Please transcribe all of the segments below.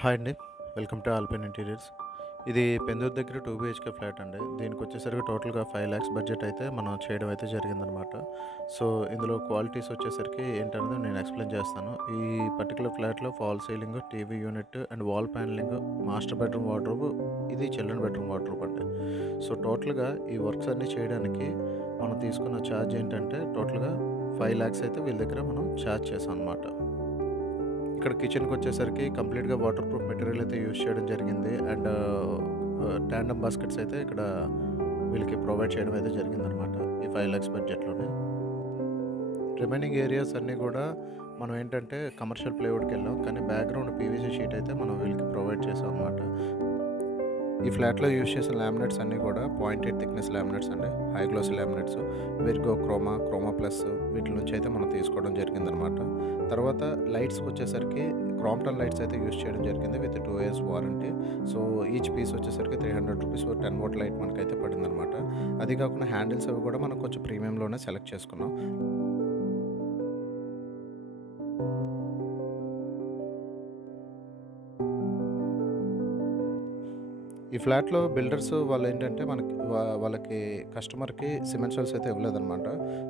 Hi అండి. Welcome to Alpine interiors. ఇది పెందుర్తి దగ్గర 2 బీహెచ్‌కే ఫ్లాట్ అండి. దీనికొచ్చేసరికి టోటల్‌గా 5,00,000 బడ్జెట్ అయితే మనం చేయడం అయితే జరిగిందనమాట. సో, ఇందులో క్వాలిటీస్ వచ్చేసరికి ఏంటన్నది నేను ఎక్స్‌ప్లెయిన్ చేస్తాను. ఈ పర్టిక్యులర్ ఫ్లాట్‌లో false ceiling, TV unit and wall panelling, master bedroom wardrobe, ఇది చిల్డ్రన్ బెడ్‌రూమ్ వార్డ్‌రోబ్ అండి. సో, టోటల్‌గా ఈ వర్క్స్ అన్నీ చేయడానికి మనం తీసుకున్న ఛార్జ్ ఏంటంటే టోటల్‌గా 5,00,000 అయితే వీళ్ళ దగ్గర మనం ఛార్జ్ చేసాం అనమాట. ఇక్కడ కిచెన్‌కొచ్చేసరికి కంప్లీట్‌గా వాటర్ ప్రూఫ్ మెటీరియల్ అయితే యూజ్ చేయడం జరిగింది. అండ్ టాండెమ్ బాస్కెట్స్ అయితే ఇక్కడ వీళ్ళకి ప్రొవైడ్ చేయడం అయితే జరిగిందనమాట. ఈ 5,00,000 బడ్జెట్‌లోనే. రిమైనింగ్ ఏరియాస్ అన్నీ గూడా మనం ఏంటంటే కమర్షియల్ ప్లైవుడ్‌కెళ్ళాం. కానీ బ్యాక్‌గ్రౌండ్ పీవీసీ షీట్ అయితే మనం వీళ్ళకి ప్రొవైడ్ చేసాం అనమాట. ఈ ఫ్లాట్‌లో యూజ్ చేసిన లామినేట్స్ అన్నీ కూడా 0.8 థిక్‌నెస్ లామినేట్స్ అండి. High glossy laminates. Virgo, Croma plus వీటిల నుంచి అయితే మనం తీసుకోవడం జరిగిందనమాట. తర్వాత లైట్స్‌కొచ్చేసరికి క్రాంప్టన్ లైట్స్ అయితే యూజ్ చేయడం జరిగింది with 2 years warranty. So, each piece వచ్చేసరికి రూ. 300 10 వాట్ లైట్ మనకైతే పడిందనమాట. అది కాకుండా హ్యాండిల్స్ అవి కూడా మనం కొంచెం ప్రీమియంలోనే సెలెక్ట్ చేసుకున్నాం. ఈ ఫ్లాట్‌లో బిల్డర్స్ వాళ్ళేంటంటే మనకి వాళ్ళకి కస్టమర్‌కి సిమెంట్ షెల్స్ అయితే ఇవ్వలేదనమాట.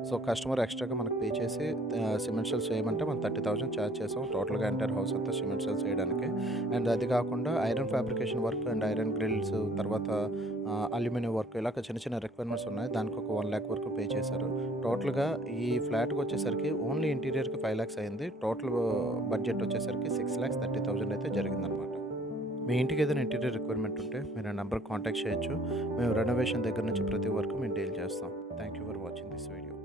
సో, కస్టమర్ ఎక్స్‌ట్రాగా మనకు పే చేసి సిమెంట్ షెల్స్ చేయమంటే మనం 30,000 చార్జ్ చేసాం. టోటల్‌గా ఎంటైర్ హౌస్ అంతా సిమెంట్ షెల్స్ చేయడానికి. అండ్ అది కాకుండా iron fabrication work and iron grills తర్వాత అల్యూమినియం వర్క్ ఇలాగ చిన్న చిన్న రిక్వైర్మెంట్స్ ఉన్నాయి. దానికి ఒక 1,00,000 వరకు పే చేశారు. టోటల్‌గా ఈ ఫ్లాట్‌కొచ్చేసరికి ఓన్లీ ఇంటీరియర్‌కి 5,00,000 అయింది. టోటల్ బడ్జెట్ వచ్చేసరికి 6,30,000 అయితే జరిగిందనమాట. మీ ఇంటికి ఏదైనా ఇంటీరియర్ రిక్వైర్మెంట్ ఉంటే మీరు ఆ నంబర్‌కి కాంటాక్ట్ చేయొచ్చు. మేము రెనోవేషన్ దగ్గర నుంచి ప్రతి వరకు మేము డీల్ చేస్తాం. Thank you for watching this video.